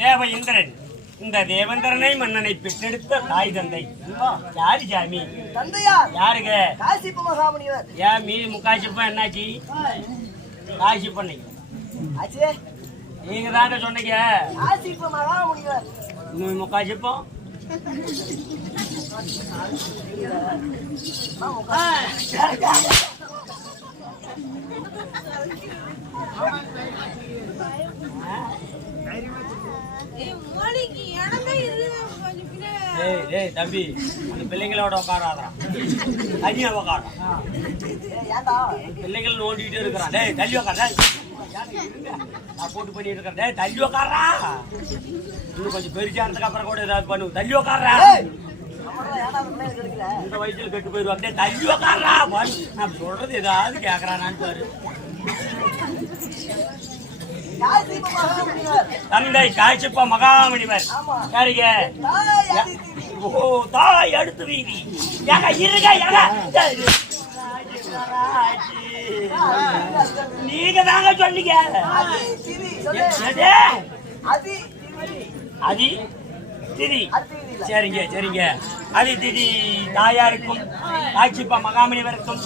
தேவேந்திரன் இந்த தேவேந்திரனை மன்னனை பெற்றெடுத்த தாய் தந்தை யாரு சாமி? தந்தையார் யாருங்க? காசிப்ப மகாமுனிவர். ஏன் மீதி முக்காசிப்பம் என்னாச்சு? காசிப்பம் ஆச்சே நீங்க தாங்க சொன்னீங்க. காசிப்ப மகாமுனிவர் முக்காசிப்பம் தம்பி அந்த பிள்ளைங்களோட உட்காராதான் தனியா உட்காரம் பிள்ளைகள் நோண்டிட்டு இருக்கிறான். டேய் தள்ளி உட்கார போட்டு பண்ணிட்டு இருக்கிறேன். டேய் தள்ளி உட்காரா இன்னும் கொஞ்சம் பெருசானதுக்கு அப்புறம் கூட ஏதாவது பண்ணுவோம். தள்ளி உட்காரா இந்த வயசுல கெட்டு போயிடுவாங்க. தள்ளி உட்காரா நான் சொல்றது ஏதாவது கேக்குறானான்னு பாரு. தந்தை காசிப்ப மகாமுனிவர். சரிங்க. ஓ தாய் அடுத்து வீதி நீங்க தாங்க சொன்னீங்க. அதி திதி. சரிங்க சரிங்க. அதி திதி தாயாருக்கும் காசிப்ப மகாமுனிவருக்கும்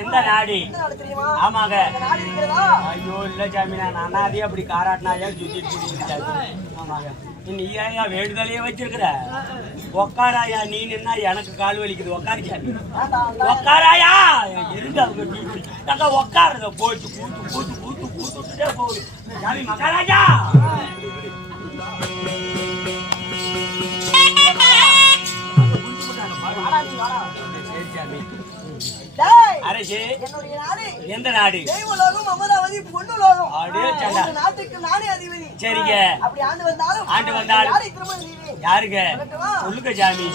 எந்த நாடு? ஆமாங்க. ஐயோ இல்ல சாமி நான் அண்ணாதே அப்படி காராட்டினாயா சுத்திட்டு. ஆமாங்க. நீ ஏயா வேண்டுதலையே வச்சிருக்கிற? உக்காராயா நீ நின்னா எனக்கு கால் வலிக்குது. உக்காரு சாமி உக்காராயா. இருங்க அவங்க உக்காருங்க. போயிட்டு கூத்து கூத்து கூத்து கூத்துட்டே போகுது சாமி. மகாராஜா எந்த நாடு? சரிங்க. ஆண்டு வந்தாலும் யாருங்க சொல்லுங்க சாமி.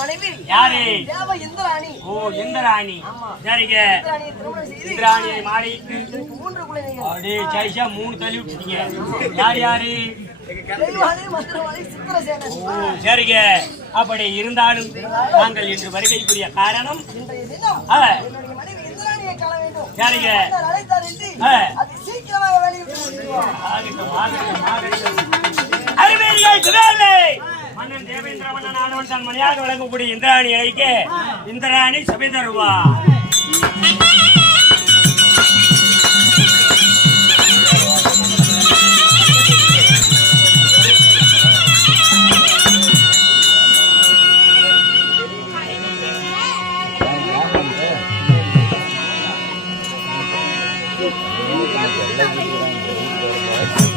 மனைவி யாரு? தேவ இந்திராணி. ஓ இந்திராணி. சரிங்க. இந்திராணியை திருமணம் செய்து இந்திராணியை மாலையிட்டு எனக்கு 3 குழந்தைகள். அப்படியே சைஷா 3 தள்ளி விட்டுட்டீங்க. யார் யாரு? தெய்வானை, மந்திரவாதி, சித்திரசேனன். ஓ சரிங்க. அப்படி இருந்தாலும் நாங்கள் இன்று வருகை புரிய காரணம் இன்றைய தினம் ஆ, என்னுடைய மனைவி இந்திராணியை காண வேண்டும். சரிங்க. மன்னர் அழைத்தார் என்று ஆ. அது சீக்கிரமாக வெளியிட்டு வருகிறோம். ஆகட்டும், ஆகட்டும், ஆகட்டும். அறிவியல் சுவேலை. மன்னன் தேவேந்திர மன்னன் ஆனவன் தன் மணியாக வழங்கக்கூடிய இந்திராணி அழைக்க இந்திராணி சபை தருவா. Thank you.